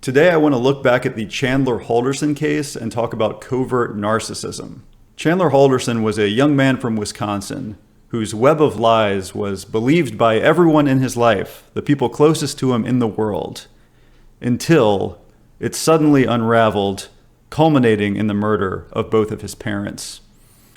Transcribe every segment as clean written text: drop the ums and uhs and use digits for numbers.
Today I want to look back at the Chandler Halderson case and talk about covert narcissism. Chandler Halderson was a young man from Wisconsin whose web of lies was believed by everyone in his life, the people closest to him in the world, until it suddenly unraveled, culminating in the murder of both of his parents.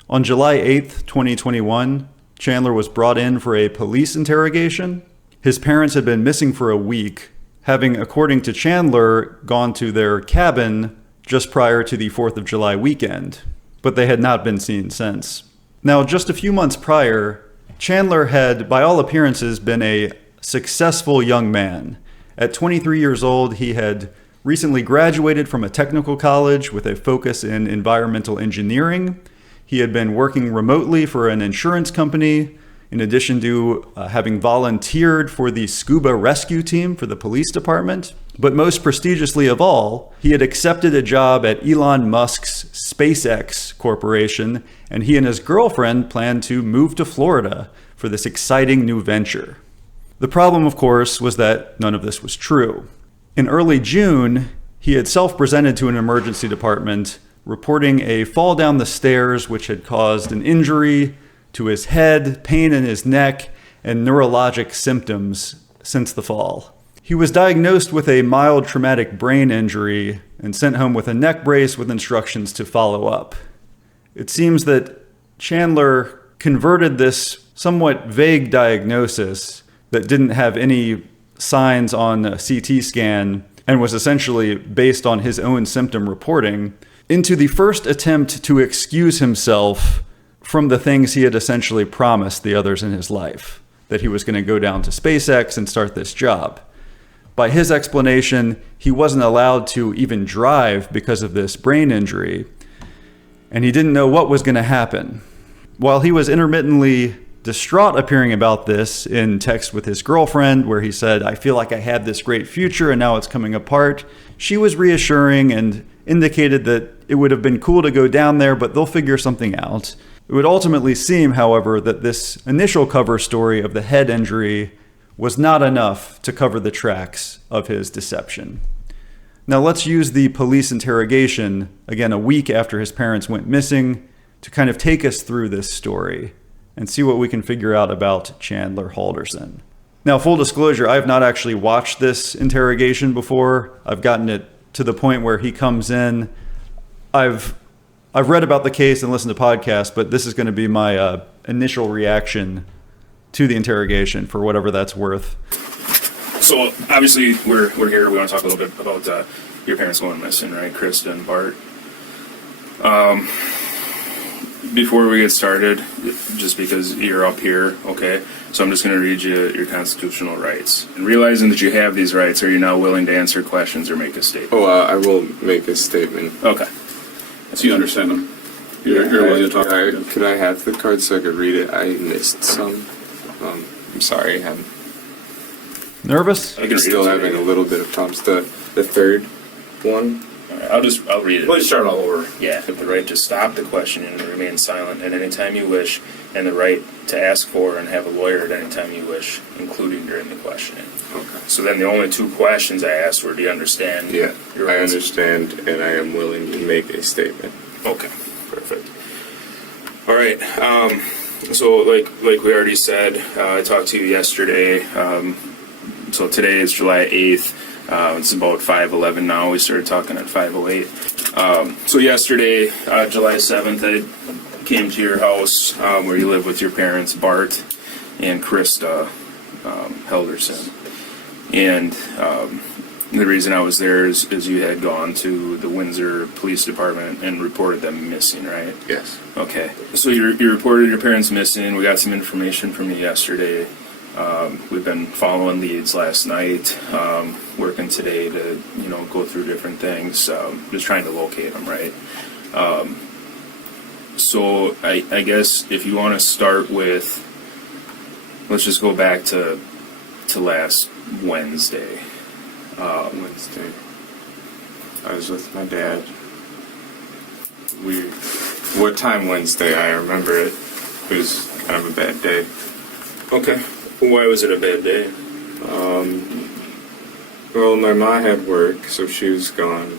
On July 8th, 2021, Chandler was brought in for a police interrogation. His parents had been missing for a week, having, according to Chandler, gone to their cabin just prior to the 4th of July weekend, but they had not been seen since. Now, just a few months prior, Chandler had, by all appearances, been a successful young man. At 23 years old, he had recently graduated from a technical college with a focus in environmental engineering. He had been working remotely for an insurance company, in addition to having volunteered for the scuba rescue team for the police department. But most prestigiously of all, he had accepted a job at Elon Musk's SpaceX corporation, and he and his girlfriend planned to move to Florida for this exciting new venture. The problem, of course, was that none of this was true. In early June, he had self-presented to an emergency department, reporting a fall down the stairs which had caused an injury to his head, pain in his neck, and neurologic symptoms since the fall. He was diagnosed with a mild traumatic brain injury and sent home with a neck brace with instructions to follow up. It seems that Chandler converted this somewhat vague diagnosis that didn't have any signs on a CT scan and was essentially based on his own symptom reporting into the first attempt to excuse himself from the things he had essentially promised the others in his life, that he was going to go down to SpaceX and start this job. By his explanation, he wasn't allowed to even drive because of this brain injury, and he didn't know what was going to happen. While he was intermittently distraught appearing about this in text with his girlfriend, where he said, "I feel like I had this great future and now it's coming apart," she was reassuring and indicated that it would have been cool to go down there, but they'll figure something out. It would ultimately seem, however, that this initial cover story of the head injury was not enough to cover the tracks of his deception. Now let's use the police interrogation, again a week after his parents went missing, to kind of take us through this story and see what we can figure out about Chandler Halderson. Now, full disclosure, I have not actually watched this interrogation before. I've gotten it to the point where he comes in. I've read about the case and listened to podcasts, but this is going to be my initial reaction to the interrogation for whatever that's worth. So obviously we're here. We want to talk a little bit about your parents going missing, right, Krista and Bart. Before we get started, just because you're up here, okay, so I'm just going to read you your constitutional rights. And realizing that you have these rights, are you now willing to answer questions or make a statement? I will make a statement. Okay. So you understand them? You're willing to talk? Could I have the card so I could read it? I missed some. I'm sorry. I'm Nervous? still having a little bit of problems. The third one? All right, I'll read it. Please start all over. Yeah, you have the right to stop the questioning and remain silent at any time you wish, and the right to ask for and have a lawyer at any time you wish, including during the questioning. Okay. So then the only two questions I asked were, do you understand? Yeah, your I rights? understand, and I am willing to make a statement. Okay, perfect. All right. So like we already said, I talked to you yesterday. So today is July 8th. It's about 5:11 now. We started talking at 5:08. So yesterday, July 7th, I came to your house where you live with your parents, Bart and Krista Halderson. And the reason I was there is you had gone to the Windsor Police Department and reported them missing, right? Yes. Okay. So you reported your parents missing. We got some information from you yesterday. We've been following leads last night, working today to, go through different things, just trying to locate them, right? So I guess if you want to start with, let's just go back to last Wednesday. Wednesday. I was with my dad. What time Wednesday? I remember it. It was kind of a bad day. Okay. Why was it a bad day? Well, my mom had work, so she was gone.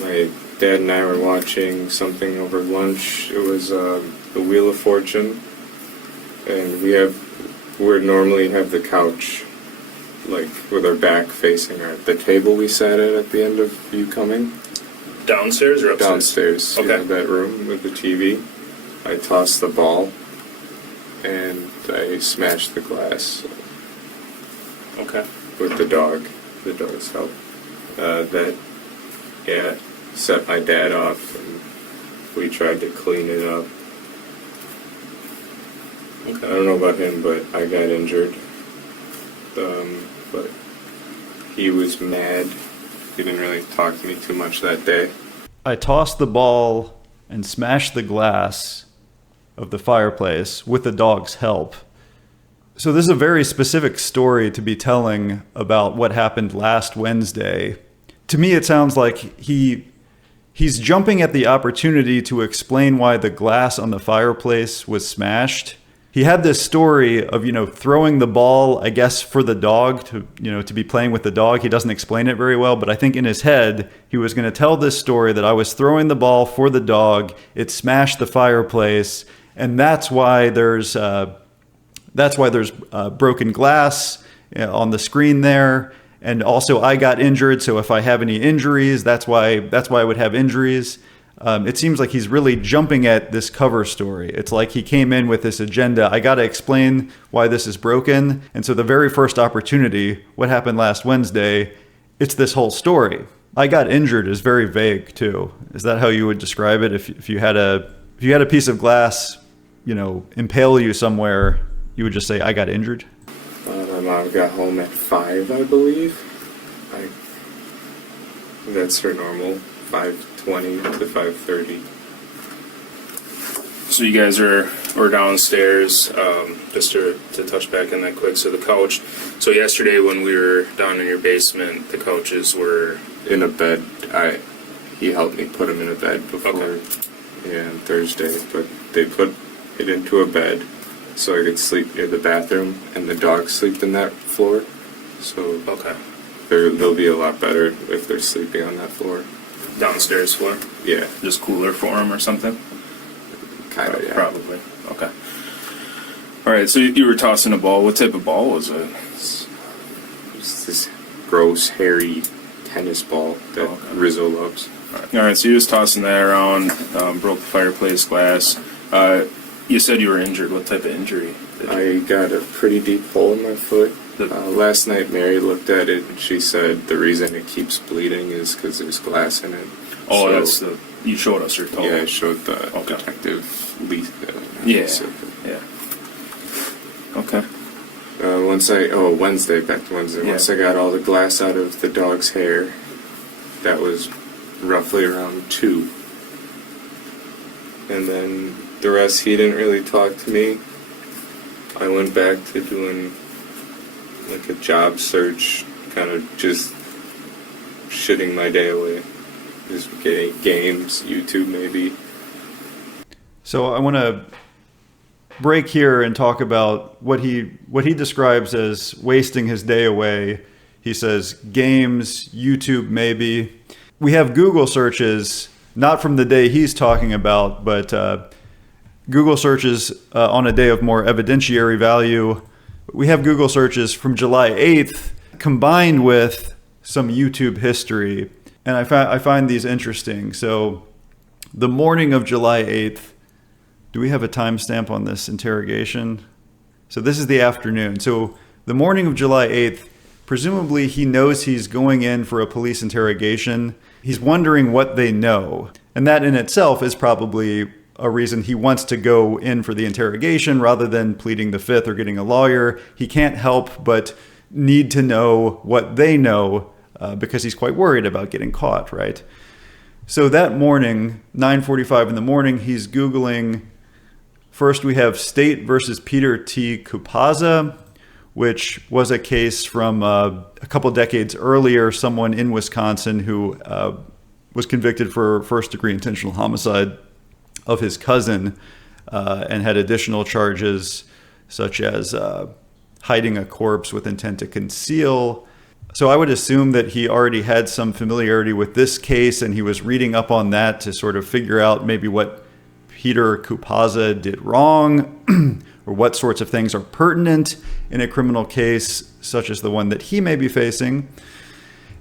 My dad and I were watching something over lunch. It was The Wheel of Fortune, and we normally have the couch, like with our back facing the table we sat at the end of you coming. Downstairs or upstairs? Downstairs. Okay. In that room with the TV. I tossed the ball, and I smashed the glass. Okay. With the dog's help. Set my dad off, and we tried to clean it up. Okay. I don't know about him, but I got injured. But he was mad. He didn't really talk to me too much that day. I tossed the ball and smashed the glass of the fireplace with the dog's help. So this is a very specific story to be telling about what happened last Wednesday. To me, it sounds like he's jumping at the opportunity to explain why the glass on the fireplace was smashed. He had this story of, throwing the ball, I guess, for the dog to be playing with the dog. He doesn't explain it very well, but I think in his head, he was going to tell this story that I was throwing the ball for the dog. It smashed the fireplace, and that's why there's broken glass on the screen there. And also I got injured, so if I have any injuries, that's why I would have injuries. It seems like he's really jumping at this cover story. It's like he came in with this agenda. I got to explain why this is broken. And so the very first opportunity, what happened last Wednesday, it's this whole story. I got injured is very vague too. Is that how you would describe it? If you had a piece of glass, impale you somewhere, you would just say, I got injured? My mom got home at 5, I believe. That's her normal, 5:20 to 5:30. So you guys were downstairs, just to touch back on that quick. So the couch. So yesterday when we were down in your basement, the couches were In a bed. He helped me put him in a bed before. Okay. Yeah, on Thursday. But they put it into a bed so I could sleep near the bathroom, and the dogs sleep in that floor. So okay. They'll be a lot better if they're sleeping on that floor. Downstairs floor. Yeah, Just cooler for them or something. kind of. Yeah. Probably. Okay. All right. So you were tossing a ball. What type of ball was it? It's this gross, hairy tennis ball that Rizzo loves. All right. So you was tossing that around, broke the fireplace glass. You said you were injured. What type of injury? I got a pretty deep hole in my foot. Last night Mary looked at it and she said the reason it keeps bleeding is because there's glass in it. Oh, So, that's the. You showed us your toe. Yeah, I showed the Okay. detective Lee. Yeah. Okay. Wednesday, back to Wednesday. Yeah. Once I got all the glass out of the dog's hair, that was roughly around 2. And then the rest, he didn't really talk to me. I went back to doing like a job search, kind of just shitting my day away. Just getting games, YouTube maybe. So I want to break here and talk about what he describes as wasting his day away. He says games, YouTube maybe. We have Google searches, not from the day he's talking about, but Google searches on a day of more evidentiary value. We have Google searches from July 8th combined with some YouTube history. And I find these interesting. So the morning of July 8th, do we have a timestamp on this interrogation? So this is the afternoon. So the morning of July 8th, presumably he knows he's going in for a police interrogation. He's wondering what they know. And that in itself is probably a reason he wants to go in for the interrogation rather than pleading the fifth or getting a lawyer. He can't help but need to know what they know because he's quite worried about getting caught, right? So that morning, 9:45 in the morning, he's Googling. First, we have State versus Peter T. Kupaza, which was a case from a couple decades earlier, someone in Wisconsin who was convicted for first-degree intentional homicide of his cousin and had additional charges such as hiding a corpse with intent to conceal. So I would assume that he already had some familiarity with this case, and he was reading up on that to sort of figure out maybe what Peter Kupaza did wrong, or what sorts of things are pertinent in a criminal case such as the one that he may be facing.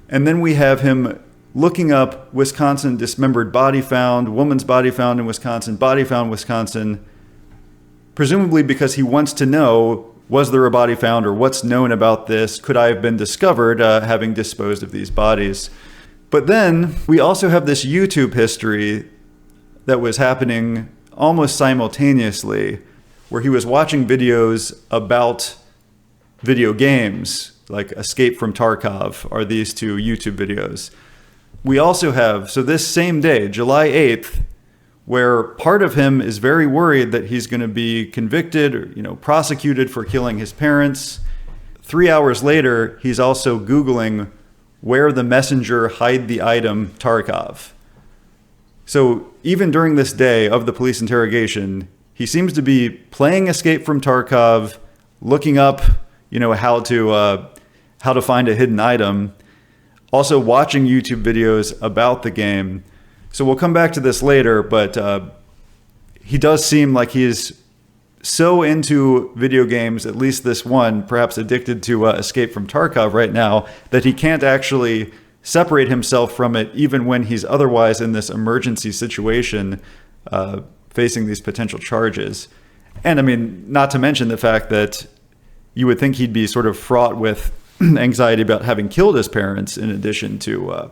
And then we have him looking up Wisconsin dismembered body found, woman's body found in Wisconsin, body found Wisconsin, presumably because he wants to know, was there a body found, or what's known about this? Could I have been discovered having disposed of these bodies? But then we also have this YouTube history that was happening almost simultaneously, where he was watching videos about video games, like Escape from Tarkov are these two YouTube videos. We also have, so this same day, July 8th, where part of him is very worried that he's going to be convicted or, prosecuted for killing his parents. 3 hours later, he's also Googling where the messenger hide the item Tarkov. So even during this day of the police interrogation, he seems to be playing Escape from Tarkov, looking up, how to find a hidden item, also watching YouTube videos about the game. So we'll come back to this later, but he does seem like he is so into video games, at least this one, perhaps addicted to Escape from Tarkov right now, that he can't actually separate himself from it even when he's otherwise in this emergency situation facing these potential charges. And I mean, not to mention the fact that you would think he'd be sort of fraught with anxiety about having killed his parents in addition to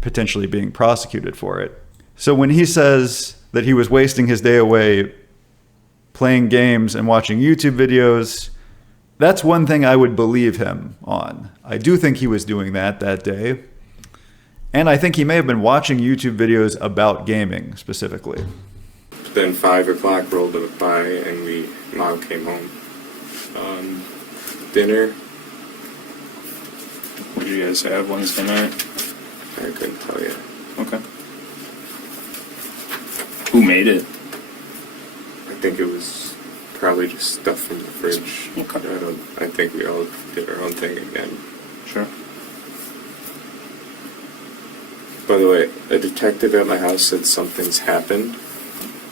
potentially being prosecuted for it. So when he says that he was wasting his day away playing games and watching YouTube videos, that's one thing I would believe him on. I do think he was doing that day. And I think he may have been watching YouTube videos about gaming specifically. Then 5 o'clock rolled up by and Mom came home. Dinner. What did you guys have Wednesday night? I couldn't tell you. Okay. Who made it? I think it was probably just stuff from the fridge. Okay. I think we all did our own thing again. Sure. By the way, a detective at my house said something's happened,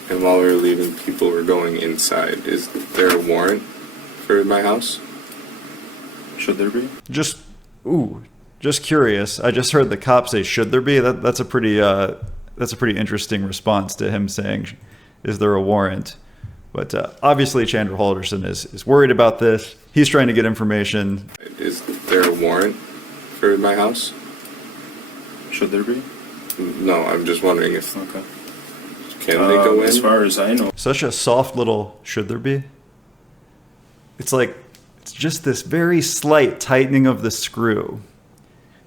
and while we were leaving, people were going inside. Is there a warrant for my house? Should there be? Just curious. I just heard the cop say, "Should there be?" That's a pretty interesting response to him saying, "Is there a warrant?" But obviously, Chandler Halderson is worried about this. He's trying to get information. Is there a warrant for my house? Should there be? No, I'm just wondering if Okay. Can they go in? As far as I know. Such a soft little "should there be?" It's like it's just this very slight tightening of the screw.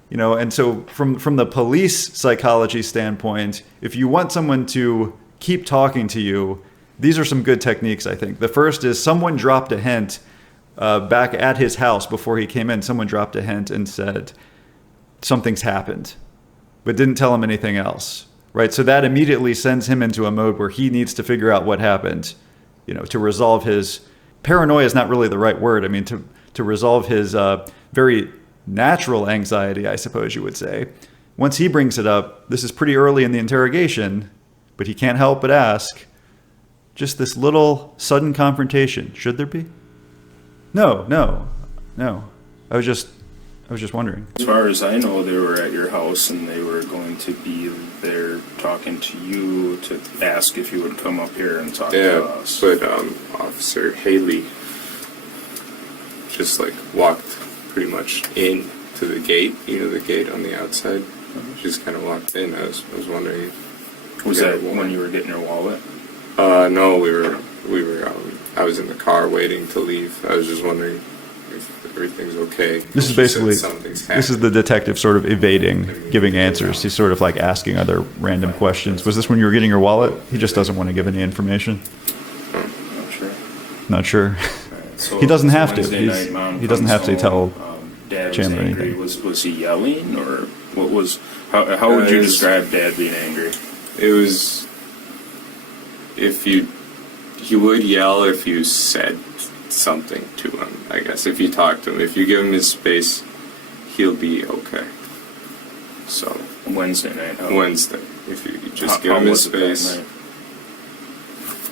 And so from the police psychology standpoint, if you want someone to keep talking to you, these are some good techniques, I think. The first is someone dropped a hint back at his house before he came in. Someone dropped a hint and said, something's happened, but didn't tell him anything else, right? So that immediately sends him into a mode where he needs to figure out what happened, to resolve his paranoia is not really the right word. I mean, to resolve his very natural anxiety, I suppose you would say. Once he brings it up, this is pretty early in the interrogation, but he can't help but ask, just this little sudden confrontation, should there be? No. I was just wondering. As far as I know, they were at your house and they were going to be there talking to you to ask if you would come up here and talk to us. But Officer Haley just walked pretty much in to the gate, the gate on the outside. She just kind of walked in. I was wondering. Was that when you were getting your wallet? No, we were. I was in the car waiting to leave. I was just wondering if everything's okay. This is basically the detective sort of evading giving answers. He's sort of asking other random questions. Was this when you were getting your wallet? He just doesn't want to give any information. Not sure. So he doesn't have to. He doesn't have to tell Dad Chandler was angry. anything. Was he yelling, or what was? How would you describe Dad being angry? It was he would yell if you said something to him, I guess. If you talk to him, if you give him his space, he'll be okay. So Wednesday night. Wednesday, if you just give him his space.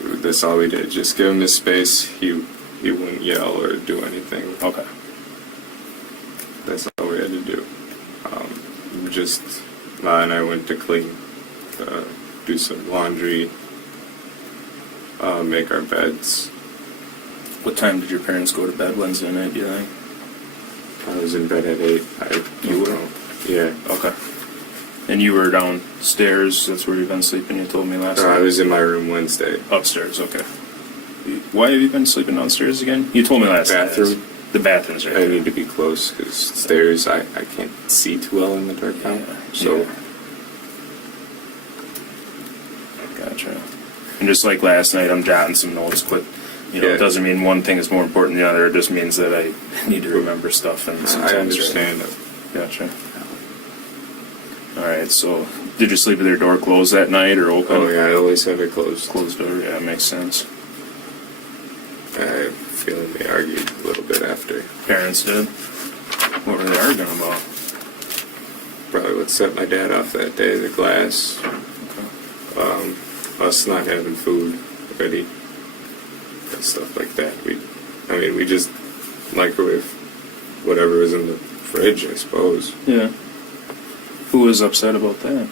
That's all we did. Just give him his space. He wouldn't yell or do anything. Okay. That's all we had to do. Just Ma and I went to clean, do some laundry, make our beds. What time did your parents go to bed Wednesday night, do you think? I was in bed at 8. You were? Yeah. Okay. And you were downstairs, that's where you've been sleeping, you told me last night? I was in my room Wednesday. Upstairs, okay. Why have you been sleeping downstairs again? You told me last Bathroom. night. The bathroom's right I there. need to be close, because stairs, I can't see too well in the dark now. So, Yeah. Gotcha. And just like last night, I'm jotting some notes, but it doesn't mean one thing is more important than the other. It just means that I need to remember stuff. And sometimes I understand. Gotcha. All right. So, did you sleep with your door closed that night or open? Oh yeah, I always have it closed. Closed door. Yeah, makes sense. I have a feeling they argued a little bit after. Parents did. What were they arguing about? Probably what set my dad off that day, the glass. Us not having food ready. And stuff like that. We just microwave whatever was in the fridge, I suppose. Yeah. Who was upset about that?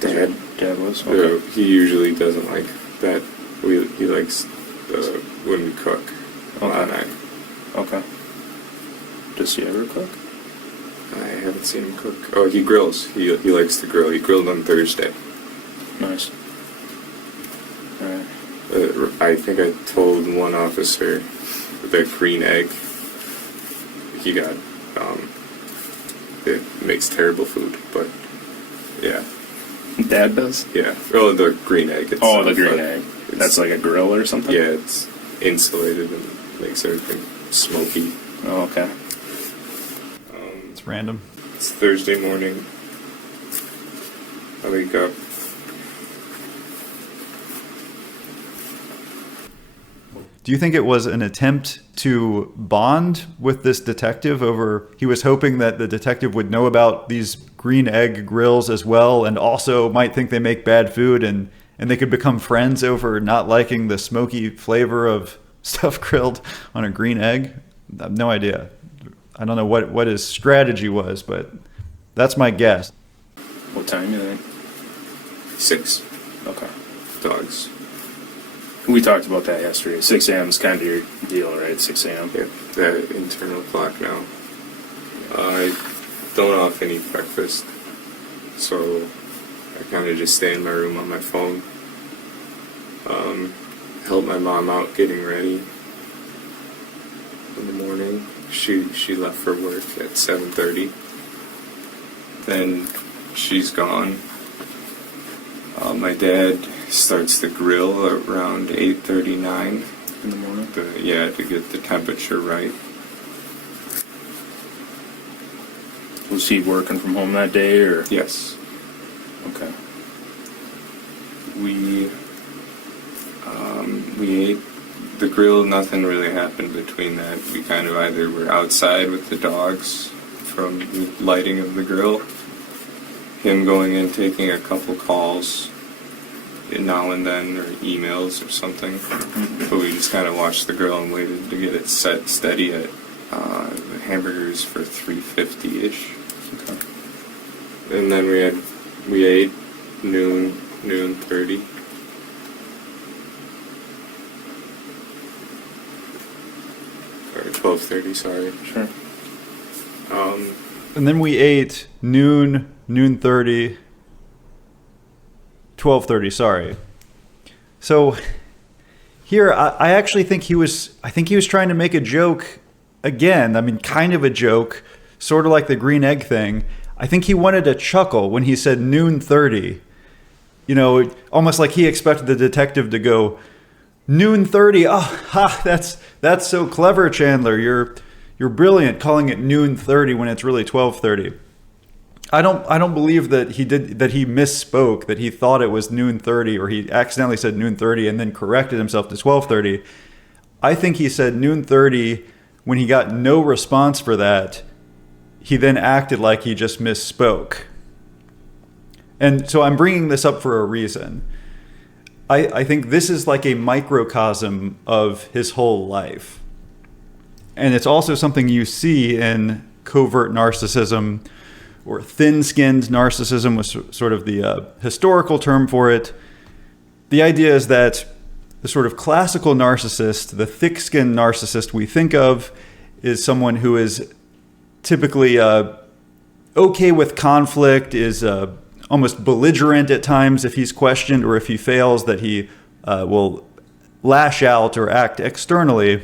Dad. Dad was? Okay. He usually doesn't like that. He likes when we cook. Ma and I. Okay. Does he ever cook? I haven't seen him cook. Oh, he grills. He likes to grill. He grilled on Thursday. Nice. Alright. I think I told one officer the green egg he got. It makes terrible food, but yeah. Dad does? Yeah. Oh, the green egg. Oh, the green egg. That's like a grill or something? Yeah, it's insulated and makes everything smoky. Oh, okay. It's random. It's Thursday morning. I wake up. Do you think it was an attempt to bond with this detective over, he was hoping that the detective would know about these green egg grills as well and also might think they make bad food and they could become friends over not liking the smoky flavor of stuff grilled on a green egg? I have no idea. I don't know what his strategy was, but that's my guess. What time do you think? 6. Okay. Dogs. We talked about that yesterday. 6 a.m. is kind of your deal, right? 6 a.m. Yep, that internal clock now. I don't often eat breakfast, so I kind of just stay in my room on my phone. Help my mom out getting ready in the morning. She left for work at 7:30. Then she's gone. My dad starts the grill around 8:39 In the morning? to get the temperature right. Was he working from home that day, or? Yes. Okay. We ate the grill. Nothing really happened between that. We kind of either were outside with the dogs from the lighting of the grill, him going in, taking a couple calls now and then, or emails or something. But we just kind of watched the grill and waited to get it set steady at the hamburgers for $3.50-ish. Okay. And then we ate noon 30. Or 12:30, sorry. Sure. And then we ate noon 30, 12:30, sorry. So here, I actually think he was trying to make a joke again. I mean, kind of a joke, sort of like the green egg thing. I think he wanted a chuckle when he said noon 30. You know, almost like he expected the detective to go, noon 30. Oh, ha, that's so clever, Chandler. You're brilliant calling it noon 30 when it's really 12:30. I don't believe that he misspoke, that he thought it was noon 30 or he accidentally said noon 30 and then corrected himself to 12:30. I think he said noon 30. When he got no response for that, he then acted like he just misspoke. And so I'm bringing this up for a reason. I think this is like a microcosm of his whole life. And it's also something you see in covert narcissism, or thin-skinned narcissism was sort of the historical term for it. The idea is that the sort of classical narcissist, the thick-skinned narcissist we think of, is someone who is typically okay with conflict, is almost belligerent at times if he's questioned, or if he fails, that he will lash out or act externally.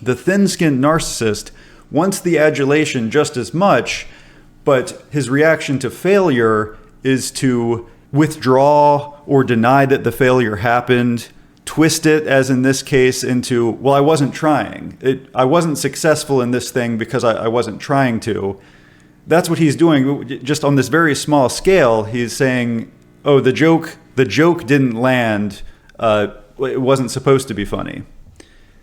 The thin-skinned narcissist wants the adulation just as much, but his reaction to failure is to withdraw or deny that the failure happened, twist it, as in this case, into, well, I wasn't trying. I wasn't successful in this thing because I wasn't trying to. That's what he's doing. Just on this very small scale, he's saying, oh, the joke didn't land. It wasn't supposed to be funny.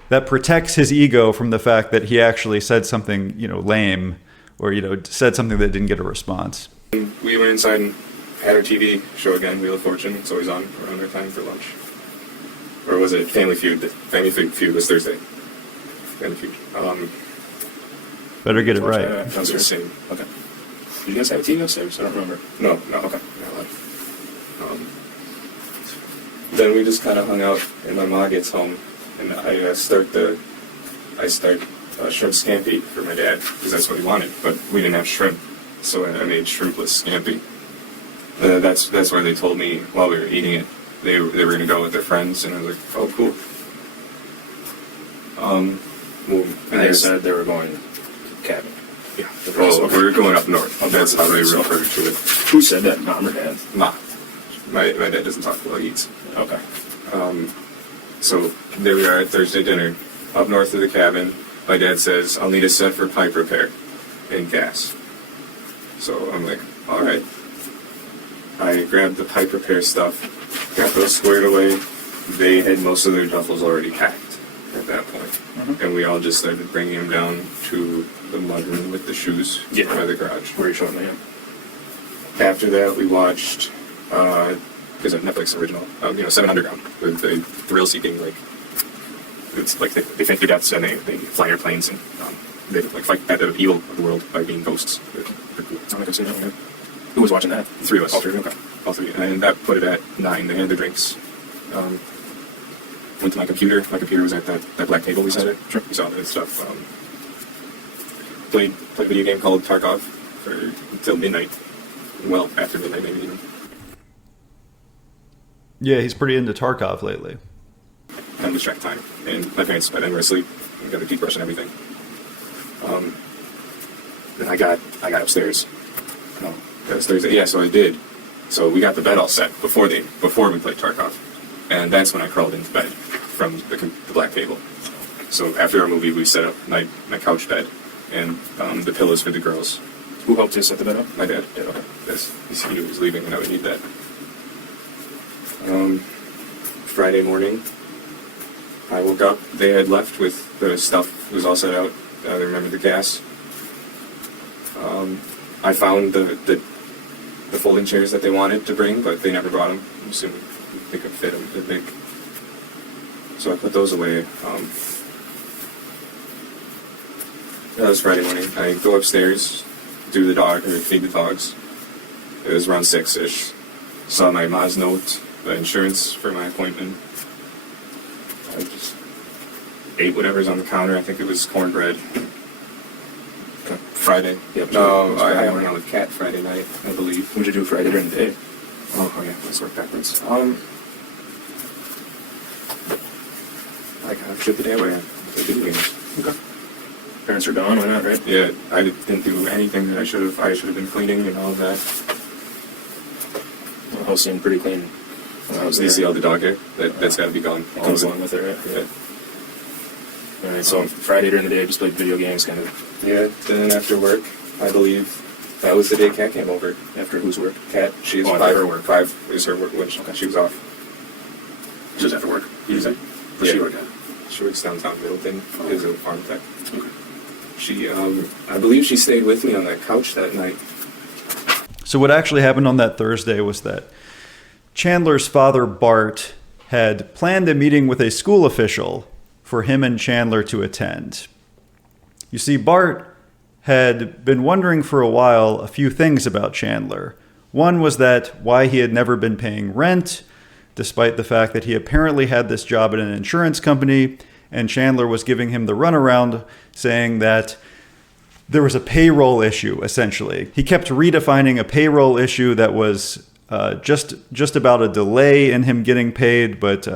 That protects his ego from the fact that he actually said something, lame, or, said something that didn't get a response. We went inside and had our TV show again, Wheel of Fortune. It's always on around our time for lunch. Or was it Family Feud? Family Feud was Thursday. Family Feud. Better get it right. That's the same. Okay. Did you guys have a TV upstairs? I don't remember. No. Okay. Then we just kind of hung out, and my mom gets home, and I start shrimp scampi for my dad, because that's what he wanted, but we didn't have shrimp, so I made shrimpless scampi. That's where they told me while we were eating it, they were going to go with their friends, and I was like, oh, cool. And they said they were going cabin. Yeah. Well, we were going up north. That's how they referred to it. Who said that? Mom or dad? Mom. My dad doesn't talk while he eats. Okay. So there we are at Thursday dinner, up north of the cabin. My dad says, I'll need a set for pipe repair and gas. So I'm like, all right. I grabbed the pipe repair stuff, got those squared away. They had most of their duffels already packed at that point. Mm-hmm. And we all just started bringing them down to the mudroom with the shoes by the garage. Where are you showing me? After that, we watched, there's a Netflix original, Seven Underground, with the thrill-seeking, it's like they think through deaths and they fly airplanes and they fight at the evil of the world by being ghosts. They're cool. I think I've seen that one. Who was watching that? Three of us. All three? Okay. All three. And that put it at 9. They had their drinks. Went to my computer. My computer was at that black table we sat at. Sure. We saw that stuff. Played a video game called Tarkov until midnight. Well, after midnight maybe even. Yeah, he's pretty into Tarkov lately. Kind of distract time. And my parents, by then, were asleep. We got a toothbrush and everything. Then I got upstairs. That was Thursday. Yeah, so I did. So we got the bed all set before we played Tarkov. And that's when I crawled into bed from the black table. So after our movie, we set up my couch bed and the pillows for the girls. Who helped you set the bed up? My dad. Yeah, okay. He knew he was leaving and I would need that. Friday morning, I woke up. They had left with the stuff. It was all set out. They remembered the gas. I found the folding chairs that they wanted to bring, but they never brought them. I'm assuming they could fit them. They're big. So I put those away. That was Friday morning. I go upstairs, feed the dogs. It was around 6-ish. Saw my mom's note, the insurance for my appointment. I just ate whatever's on the counter. I think it was cornbread. Friday. Yep. No, I went out with Kat Friday night, I believe. What did you do Friday during the day? Oh yeah, let's work backwards. I kind of took the day away. Okay. Parents are gone, why not, right? Yeah, I didn't do anything that I should have. I should have been cleaning and all of that. The house seemed pretty clean. You see all the dog hair? That's got to be gone. It comes along with it, right? Yeah. Alright, so Friday during the day, I just played video games, kind of. Yeah, then after work, I believe, that was the day Kat came over. After whose work? Kat, she's after 5. her work. 5 is her work when she was off. She was after work. Yeah. She worked at? She works downtown Middleton. Is a farm tech. She, I believe she stayed with me on that couch that night. So what actually happened on that Thursday was that Chandler's father, Bart, had planned a meeting with a school official for him and Chandler to attend. You see, Bart had been wondering for a while a few things about Chandler. One was that why he had never been paying rent, despite the fact that he apparently had this job at an insurance company, and Chandler was giving him the runaround, saying that there was a payroll issue, essentially. He kept redefining a payroll issue that was just about a delay in him getting paid, but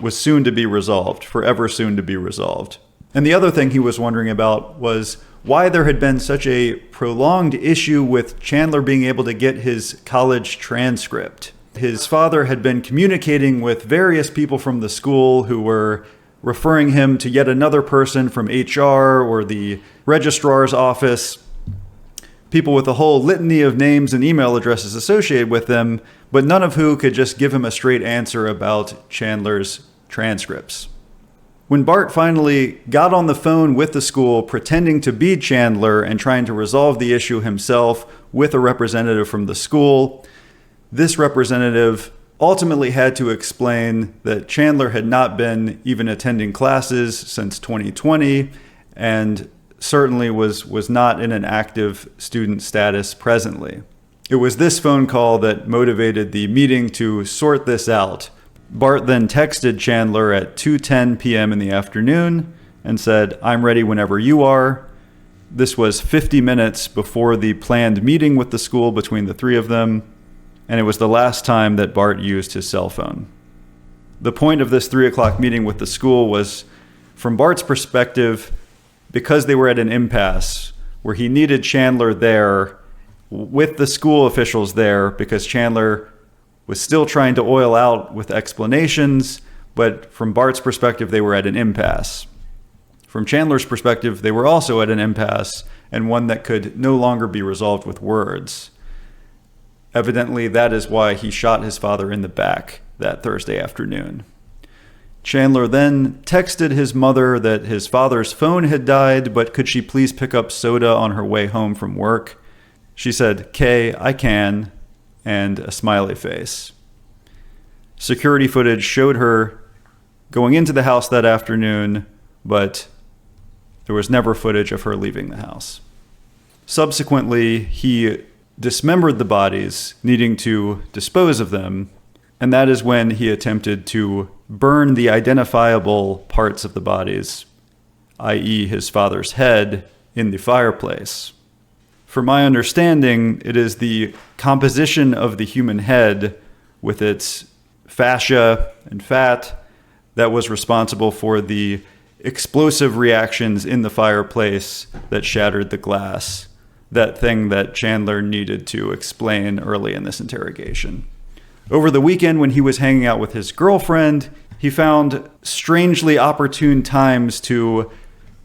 was soon to be resolved, forever soon to be resolved. And the other thing he was wondering about was why there had been such a prolonged issue with Chandler being able to get his college transcript. His father had been communicating with various people from the school who were referring him to yet another person from HR or the registrar's office, people with a whole litany of names and email addresses associated with them, but none of who could just give him a straight answer about Chandler's transcripts. When Bart finally got on the phone with the school pretending to be Chandler and trying to resolve the issue himself with a representative from the school, this representative ultimately had to explain that Chandler had not been even attending classes since 2020 and certainly was not in an active student status presently. It was this phone call that motivated the meeting to sort this out. Bart then texted Chandler at 2:10 p.m. in the afternoon and said, "I'm ready whenever you are." This was 50 minutes before the planned meeting with the school between the three of them, and it was the last time that Bart used his cell phone. The point of this 3 o'clock meeting with the school was, from Bart's perspective, because they were at an impasse where he needed Chandler there with the school officials there because Chandler was still trying to oil out with explanations, but from Bart's perspective, they were at an impasse. From Chandler's perspective, they were also at an impasse, and one that could no longer be resolved with words. Evidently, that is why he shot his father in the back that Thursday afternoon. Chandler then texted his mother that his father's phone had died, but could she please pick up soda on her way home from work? She said, "Kay, I can," and a smiley face. Security footage showed her going into the house that afternoon, but there was never footage of her leaving the house. Subsequently, he dismembered the bodies, needing to dispose of them, and that is when he attempted to burn the identifiable parts of the bodies, i.e. his father's head, in the fireplace. From my understanding, it is the composition of the human head with its fascia and fat that was responsible for the explosive reactions in the fireplace that shattered the glass, that thing that Chandler needed to explain early in this interrogation. Over the weekend, when he was hanging out with his girlfriend, he found strangely opportune times to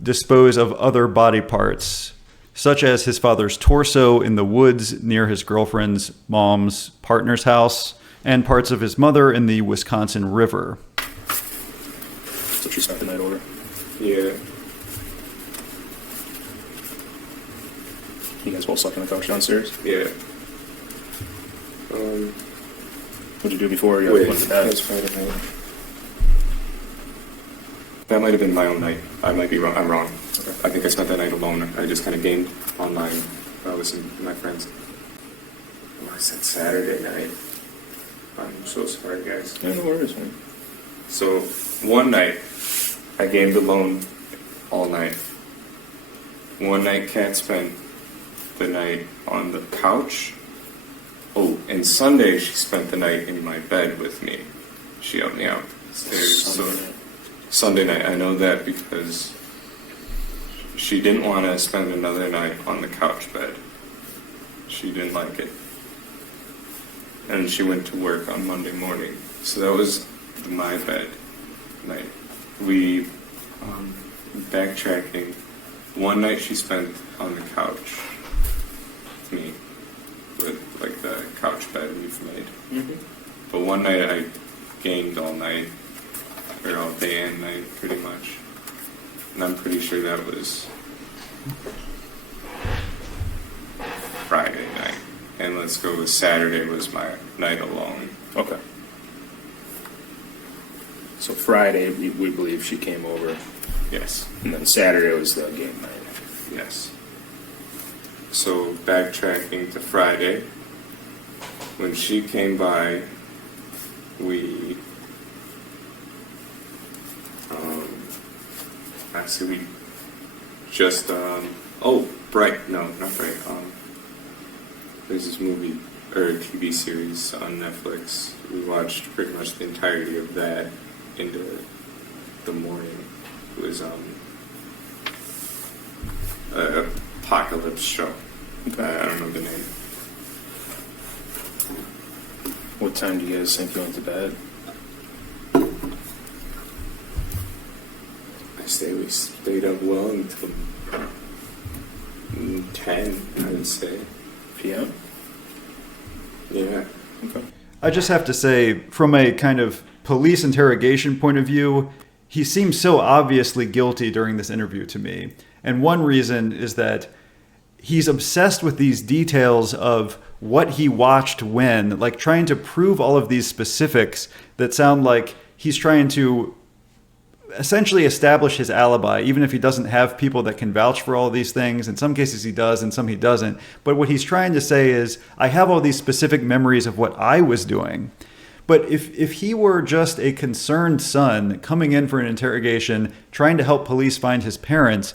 dispose of other body parts, such as his father's torso in the woods near his girlfriend's mom's partner's house, and parts of his mother in the Wisconsin River. So she spent the night over. Yeah. You guys both slept on the couch downstairs? Yeah. What'd you do before you Wait, went to bed? that's Friday night. That might have been my own night. I might be wrong. I'm wrong. I think I spent that night alone. I just kind of gamed online with my friends. Oh, I said Saturday night. I'm so sorry, guys. Yeah, no worries, man. So, one night, I gamed alone all night. One night, Kat spent the night on the couch. Oh, and Sunday, she spent the night in my bed with me. She helped me out. Sunday night, I know that because she didn't want to spend another night on the couch bed. She didn't like it. And she went to work on Monday morning. So that was my bed night. We, backtracking, one night she spent on the couch with me, with like the couch bed we've made. Mm-hmm. But one night I gamed all night, or day and night, pretty much. And I'm pretty sure that was Friday night. And let's go with Saturday was my night alone. Okay. So Friday, we believe she came over, Yes. and then Saturday was the game night. Yes. So backtracking to Friday, when she came by, we actually we just Bright, no, not Bright. There's this movie or TV series on Netflix. We watched pretty much the entirety of that into the morning. It was an apocalypse show. I don't know the name. What time do you guys think you went to bed? We stayed up well until 10, I would say. PM? Yeah. Okay. I just have to say, from a kind of police interrogation point of view, he seems so obviously guilty during this interview to me. And one reason is that he's obsessed with these details of what he watched when, like trying to prove all of these specifics that sound like he's trying to essentially establish his alibi, even if he doesn't have people that can vouch for all of these things. In some cases he does, in some he doesn't. But what he's trying to say is, I have all these specific memories of what I was doing. But if he were just a concerned son coming in for an interrogation, trying to help police find his parents,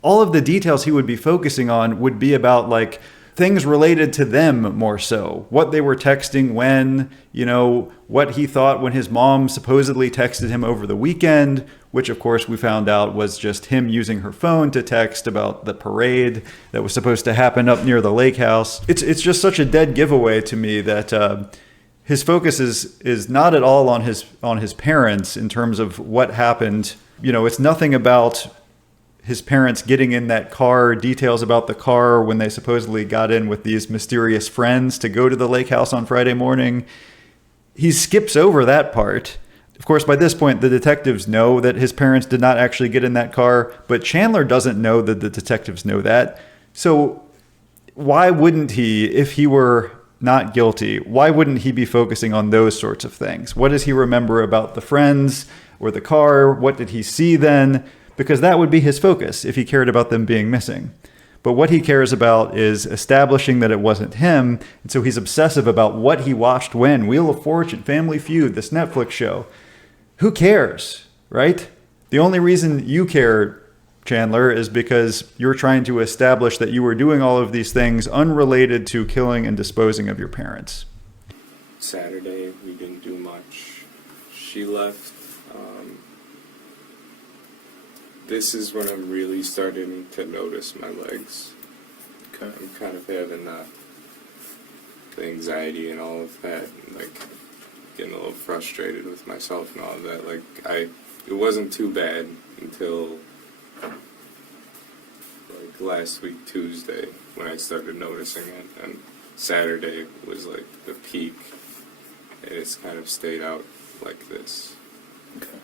all of the details he would be focusing on would be about like things related to them more so. What they were texting when, what he thought when his mom supposedly texted him over the weekend, which of course we found out was just him using her phone to text about the parade that was supposed to happen up near the lake house. It's just such a dead giveaway to me that his focus is not at all on his parents in terms of what happened. It's nothing about his parents getting in that car, details about the car when they supposedly got in with these mysterious friends to go to the lake house on Friday morning. He skips over that part. Of course, by this point, the detectives know that his parents did not actually get in that car, but Chandler doesn't know that the detectives know that. So why wouldn't he, if he were not guilty, why wouldn't he be focusing on those sorts of things? What does he remember about the friends or the car? What did he see then? Because that would be his focus if he cared about them being missing. But what he cares about is establishing that it wasn't him, and so he's obsessive about what he watched when. Wheel of Fortune, Family Feud, this Netflix show. Who cares, right? The only reason you care, Chandler, is because you're trying to establish that you were doing all of these things unrelated to killing and disposing of your parents. Saturday, we didn't do much. She left. This is when I'm really starting to notice my legs. Okay. I'm kind of having the anxiety and all of that, and like getting a little frustrated with myself and all of that. It wasn't too bad until like last week Tuesday when I started noticing it, and Saturday was like the peak, and it's kind of stayed out like this. Okay.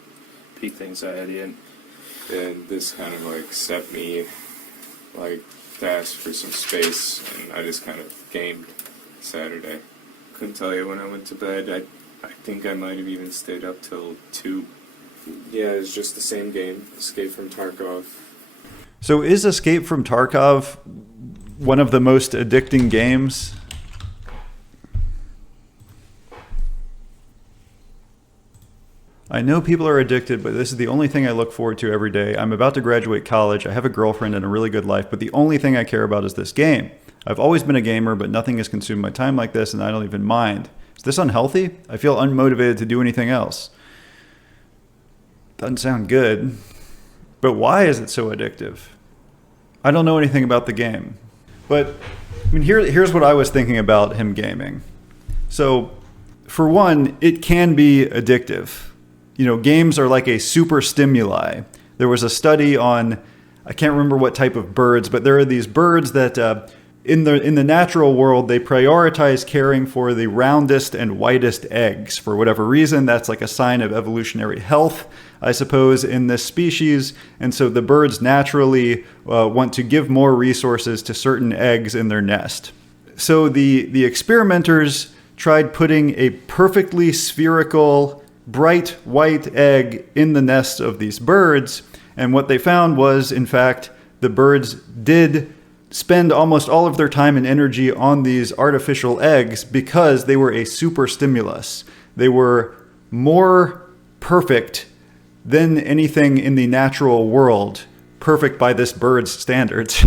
Peak anxiety And this kind of like set me like to ask for some space, and I just kind of gamed Saturday. Couldn't tell you when I went to bed. I think I might have even stayed up till 2. Yeah, it's just the same game, Escape from Tarkov. So is Escape from Tarkov one of the most addicting games? I know people are addicted, but this is the only thing I look forward to every day. I'm about to graduate college. I have a girlfriend and a really good life, but the only thing I care about is this game. I've always been a gamer, but nothing has consumed my time like this, and I don't even mind. Is this unhealthy? I feel unmotivated to do anything else. Doesn't sound good. But why is it so addictive? I don't know anything about the game. But here's what I was thinking about him gaming. So, for one, it can be addictive. Games are like a super stimuli. There was a study on, I can't remember what type of birds, but there are these birds that In the natural world, they prioritize caring for the roundest and whitest eggs. For whatever reason, that's like a sign of evolutionary health, I suppose, in this species. And so the birds naturally want to give more resources to certain eggs in their nest. So the experimenters tried putting a perfectly spherical, bright white egg in the nest of these birds. And what they found was, in fact, the birds did spend almost all of their time and energy on these artificial eggs because they were a super stimulus. They were more perfect than anything in the natural world, perfect by this bird's standards.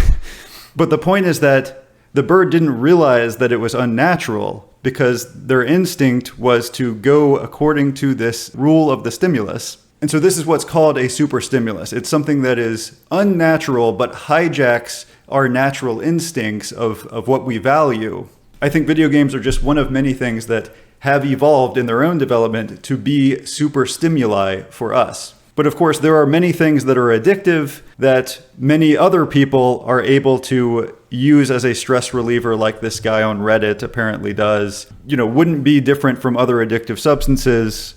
But the point is that the bird didn't realize that it was unnatural because their instinct was to go according to this rule of the stimulus. And so this is what's called a super stimulus. It's something that is unnatural but hijacks our natural instincts of what we value. I think video games are just one of many things that have evolved in their own development to be super stimuli for us. But of course, there are many things that are addictive that many other people are able to use as a stress reliever, like this guy on Reddit apparently does. Wouldn't be different from other addictive substances,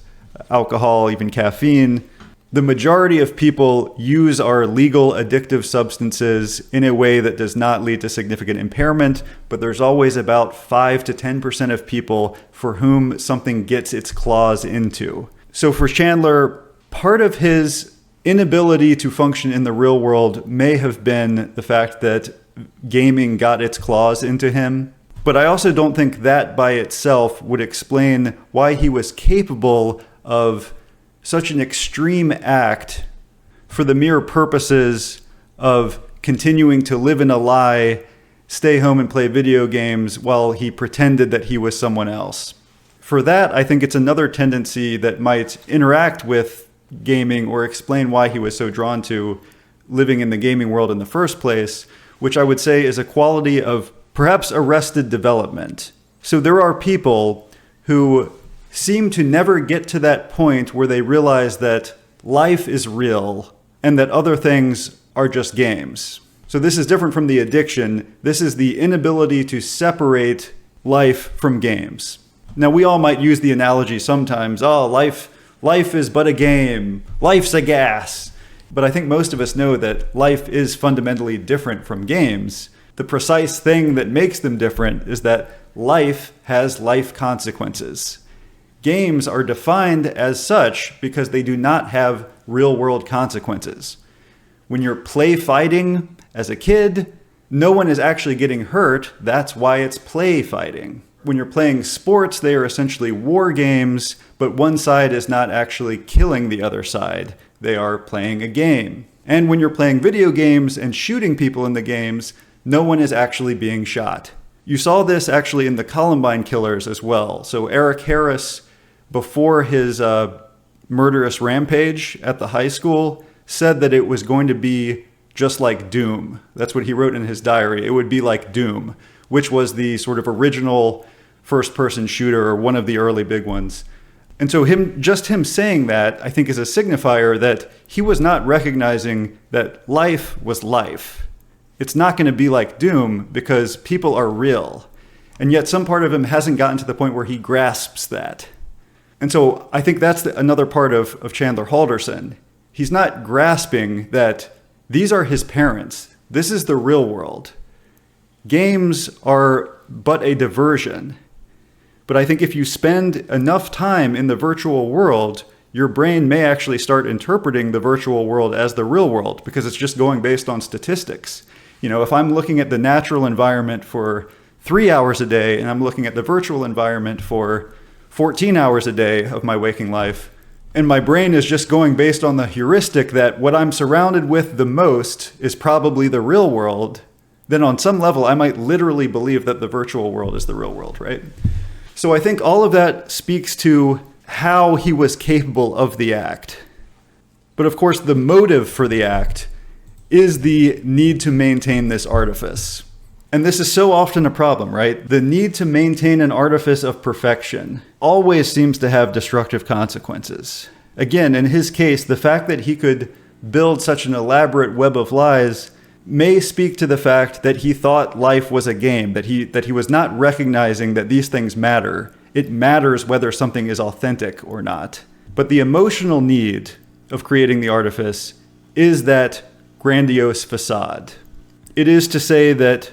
alcohol, even caffeine. The majority of people use our legal addictive substances in a way that does not lead to significant impairment, but there's always about 5 to 10% of people for whom something gets its claws into. So for Chandler, part of his inability to function in the real world may have been the fact that gaming got its claws into him. But I also don't think that by itself would explain why he was capable of such an extreme act for the mere purposes of continuing to live in a lie, stay home and play video games while he pretended that he was someone else. For that, I think it's another tendency that might interact with gaming or explain why he was so drawn to living in the gaming world in the first place, which I would say is a quality of perhaps arrested development. So there are people who seem to never get to that point where they realize that life is real and that other things are just games. So this is different from the addiction. This is the inability to separate life from games. Now, we all might use the analogy sometimes, life is but a game. Life's a gas. But I think most of us know that life is fundamentally different from games. The precise thing that makes them different is that life has life consequences. Games are defined as such because they do not have real-world consequences. When you're play fighting as a kid, no one is actually getting hurt. That's why it's play fighting. When you're playing sports, they are essentially war games, but one side is not actually killing the other side. They are playing a game. And when you're playing video games and shooting people in the games, no one is actually being shot. You saw this actually in the Columbine killers as well. So Eric Harris, before his murderous rampage at the high school, said that it was going to be just like Doom. That's what he wrote in his diary. It would be like Doom, which was the sort of original first-person shooter, or one of the early big ones. And so him saying that, I think, is a signifier that he was not recognizing that life was life. It's not going to be like Doom because people are real. And yet some part of him hasn't gotten to the point where he grasps that. And so I think that's another part of Chandler Halderson. He's not grasping that these are his parents. This is the real world. Games are but a diversion. But I think if you spend enough time in the virtual world, your brain may actually start interpreting the virtual world as the real world because it's just going based on statistics. If I'm looking at the natural environment for 3 hours a day and I'm looking at the virtual environment for 14 hours a day of my waking life, and my brain is just going based on the heuristic that what I'm surrounded with the most is probably the real world, then on some level I might literally believe that the virtual world is the real world, right? So I think all of that speaks to how he was capable of the act. But of course, the motive for the act is the need to maintain this artifice. And this is so often a problem, right? The need to maintain an artifice of perfection always seems to have destructive consequences. Again, in his case, the fact that he could build such an elaborate web of lies may speak to the fact that he thought life was a game, that he was not recognizing that these things matter. It matters whether something is authentic or not. But the emotional need of creating the artifice is that grandiose facade. It is to say that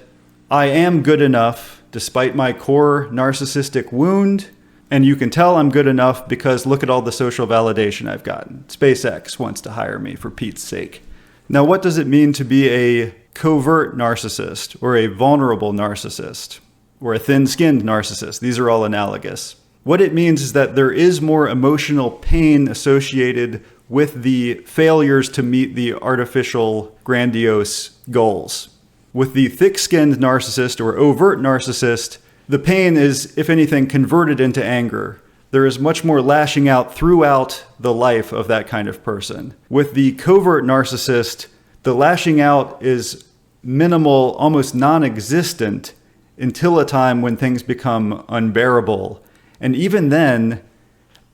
I am good enough despite my core narcissistic wound, and you can tell I'm good enough because look at all the social validation I've gotten. SpaceX wants to hire me, for Pete's sake. Now, what does it mean to be a covert narcissist or a vulnerable narcissist or a thin-skinned narcissist? These are all analogous. What it means is that there is more emotional pain associated with the failures to meet the artificial, grandiose goals. With the thick-skinned narcissist or overt narcissist, the pain is, if anything, converted into anger. There is much more lashing out throughout the life of that kind of person. With the covert narcissist, the lashing out is minimal, almost non-existent, until a time when things become unbearable. And even then,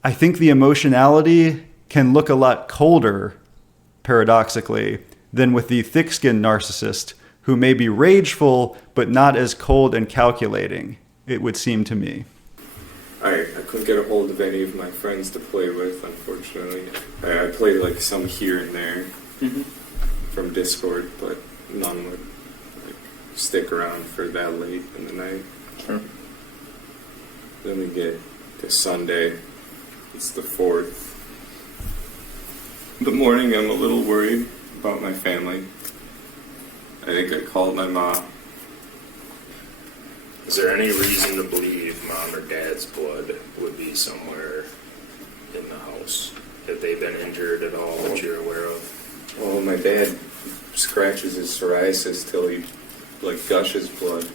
I think the emotionality can look a lot colder, paradoxically, than with the thick-skinned narcissist, who may be rageful, but not as cold and calculating, it would seem to me. I couldn't get a hold of any of my friends to play with, unfortunately. I played like some here and there from Discord, but none would like stick around for that late in the night. Sure. Then we get to Sunday. It's the 4th. The morning, I'm a little worried about my family. I think I called my mom. Is there any reason to believe mom or dad's blood would be somewhere in the house? Have they been injured at all that you're aware of? Well, my dad scratches his psoriasis till he like gushes blood.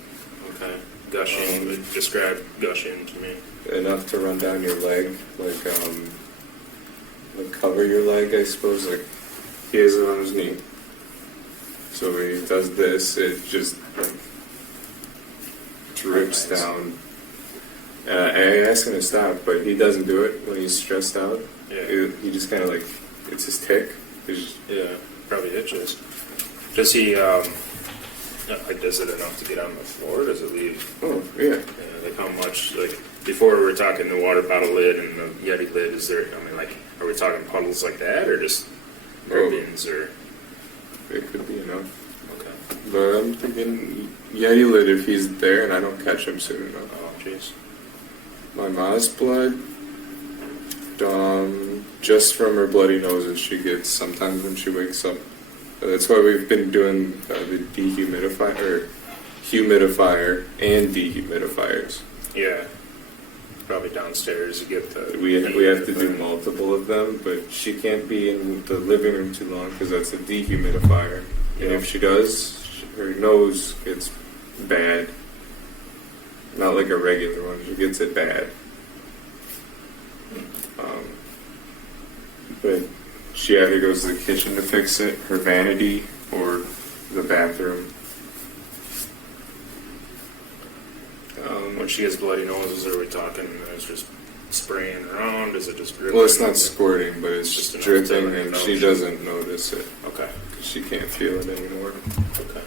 Okay. Gushing, describe gushing to me. Enough to run down your leg, like cover your leg, I suppose. Like he has it on his knee. So when he does this, it just like drips down. I ask him to stop, but he doesn't do it when he's stressed out. Yeah. He just kind of like, it's his tick. Yeah, probably itches. Does he, does it enough to get on the floor? Does it leave? Oh, yeah. Like how much, like, before we were talking the water bottle lid and the Yeti lid, is there, I mean, like, are we talking puddles like that, or just ribbons, or? It could be enough. Okay. But I'm thinking Yeti lid if he's there and I don't catch him soon enough. Oh, jeez. My mom's blood, just from her bloody noses she gets sometimes when she wakes up. That's why we've been doing the humidifier and dehumidifiers. Yeah. Probably downstairs to get the... We have to do multiple of them, but she can't be in the living room too long because that's a dehumidifier. And if she does, her nose gets bad. Not like a regular one, she gets it bad. But she either goes to the kitchen to fix it, her vanity, or the bathroom. When she gets bloody noses, are we talking it's just spraying around? Is it just dripping? Well, it's not squirting, but it's just dripping, and she doesn't notice it. Okay. She can't feel it anymore. Okay.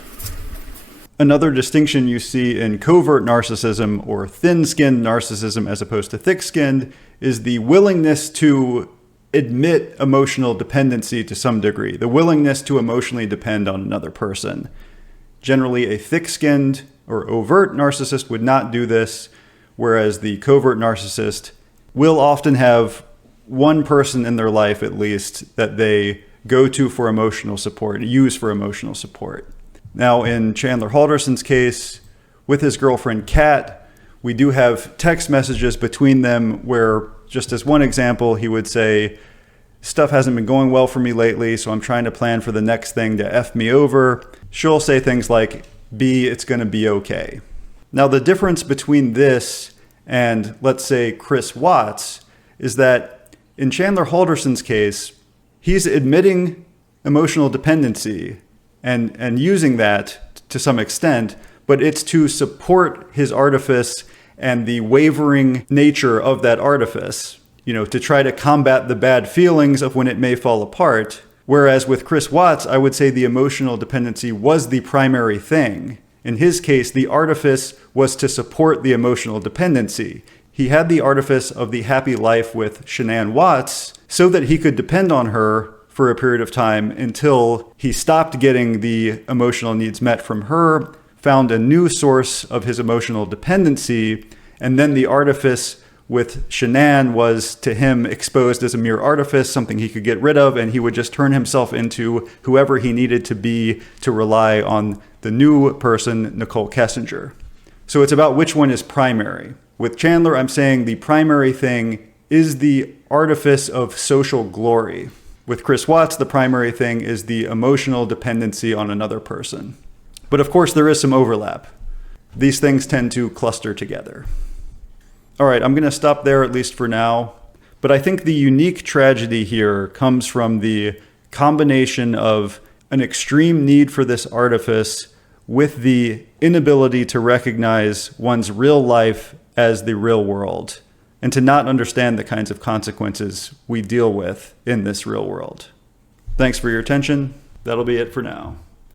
Another distinction you see in covert narcissism or thin-skinned narcissism as opposed to thick-skinned is the willingness to admit emotional dependency to some degree, the willingness to emotionally depend on another person. Generally, a thick-skinned or overt narcissist would not do this, whereas the covert narcissist will often have one person in their life, at least, that they go to for emotional support, use for emotional support. Now, in Chandler Halderson's case, with his girlfriend Kat, we do have text messages between them where, just as one example, he would say, stuff hasn't been going well for me lately, so I'm trying to plan for the next thing to F me over. She'll say things like, B, it's going to be okay. Now, the difference between this and, let's say, Chris Watts is that in Chandler Halderson's case, he's admitting emotional dependency and using that to some extent, but it's to support his artifice and the wavering nature of that artifice, to try to combat the bad feelings of when it may fall apart. Whereas with Chris Watts, I would say the emotional dependency was the primary thing. In his case, the artifice was to support the emotional dependency. He had the artifice of the happy life with Shanann Watts so that he could depend on her for a period of time until he stopped getting the emotional needs met from her, found a new source of his emotional dependency, and then the artifice with Shanann was to him exposed as a mere artifice, something he could get rid of, and he would just turn himself into whoever he needed to be to rely on the new person, Nicole Kessinger. So it's about which one is primary. With Chandler, I'm saying the primary thing is the artifice of social glory. With Chris Watts, the primary thing is the emotional dependency on another person. But of course, there is some overlap. These things tend to cluster together. All right, I'm going to stop there, at least for now. But I think the unique tragedy here comes from the combination of an extreme need for this artifice with the inability to recognize one's real life as the real world, and to not understand the kinds of consequences we deal with in this real world. Thanks for your attention. That'll be it for now.